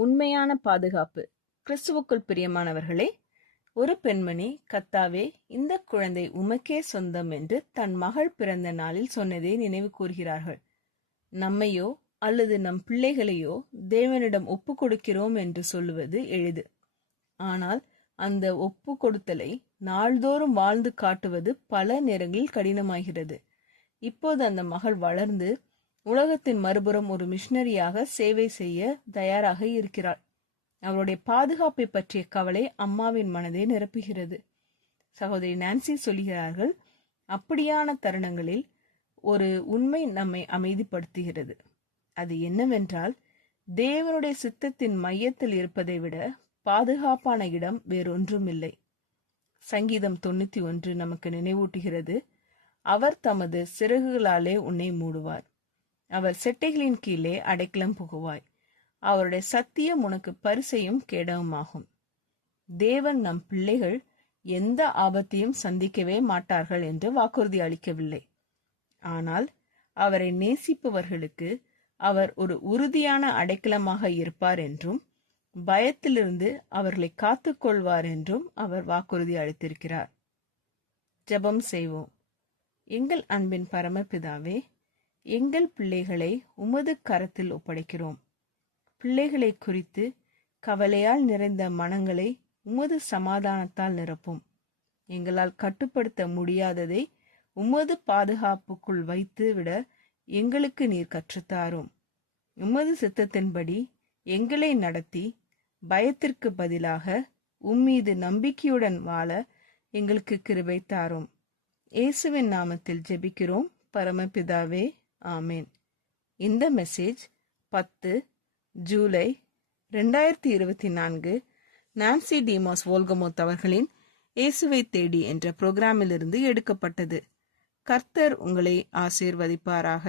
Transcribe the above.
உண்மையான பாதுகாப்பு. கிறிஸ்துவுக்குள் பிரியமானவர்களே, ஒரு பெண்மணி, கர்த்தாவே, இந்த குழந்தை உமக்கே சொந்தம் என்று தன் மகள் பிறந்த நாளில் சொன்னதை நினைவு கூர்கிறார்கள். நம்மையோ அல்லது நம் பிள்ளைகளையோ தேவனிடம் ஒப்பு கொடுக்கிறோம் என்று சொல்லுவது எளிது. ஆனால் அந்த ஒப்பு கொடுத்தலை நாள்தோறும் வாழ்ந்து காட்டுவது பல நேரங்களில் கடினமாகிறது. இப்போது அந்த மகள் வளர்ந்து உலகத்தின் மறுபுறம் ஒரு மிஷனரியாக சேவை செய்ய தயாராக இருக்கிறாள். அவளுடைய பாதுகாப்பை பற்றிய கவலை அம்மாவின் மனதை நிரப்புகிறது. சகோதரி நான்சி சொல்கிறார்கள், அப்படியான தருணங்களில் ஒரு உண்மை நம்மை அமைதிப்படுத்துகிறது. அது என்னவென்றால், தேவனுடைய சித்தத்தின் மையத்தில் இருப்பதை விட பாதுகாப்பான இடம் வேறொன்றுமில்லை. சங்கீதம் 91 நமக்கு நினைவூட்டுகிறது, அவர் தமது சிறகுகளாலே உன்னை மூடுவார், அவர் செட்டைகளின் கீழே அடைக்கலம் புகுவாய், அவருடைய சத்தியம் உனக்கு பரிசையும் கேடவுமாகும். தேவன் நம் பிள்ளைகள் எந்த ஆபத்தையும் சந்திக்கவே மாட்டார்கள் என்று வாக்குறுதி அளிக்கவில்லை. ஆனால் அவரை நேசிப்பவர்களுக்கு அவர் ஒரு உறுதியான அடைக்கலமாக இருப்பார் என்றும் பயத்திலிருந்து அவர்களை காத்துக்கொள்வார் என்றும் அவர் வாக்குறுதி அளித்திருக்கிறார். ஜெபம் செய்வோம். எங்கள் அன்பின் பரமபிதாவே, எங்கள் பிள்ளைகளை உமது கரத்தில் ஒப்படைக்கிறோம். பிள்ளைகளை குறித்து கவலையால் நிறைந்த மனங்களை உமது சமாதானத்தால் நிரப்பும். எங்களால் கட்டுப்படுத்த முடியாததை உமது பாதுகாப்புக்குள் வைத்து விட எங்களுக்கு நீர் கற்றுத்தாரும். உமது சித்தத்தின்படி எங்களை நடத்தி பயத்திற்கு பதிலாக உம்மீது நம்பிக்கையுடன் வாழ எங்களுக்கு கிருபை தாரும். இயேசுவின் நாமத்தில் ஜெபிக்கிறோம் பரமபிதாவே, ஆமேன். இந்த மெசேஜ் 10 ஜூலை 2024 நான்சி டிமாஸ் வோல்கமோத் அவர்களின் இயேசுவை தேடி என்ற புரோகிராமிலிருந்து எடுக்கப்பட்டது. கர்த்தர் உங்களை ஆசீர்வதிப்பாராக.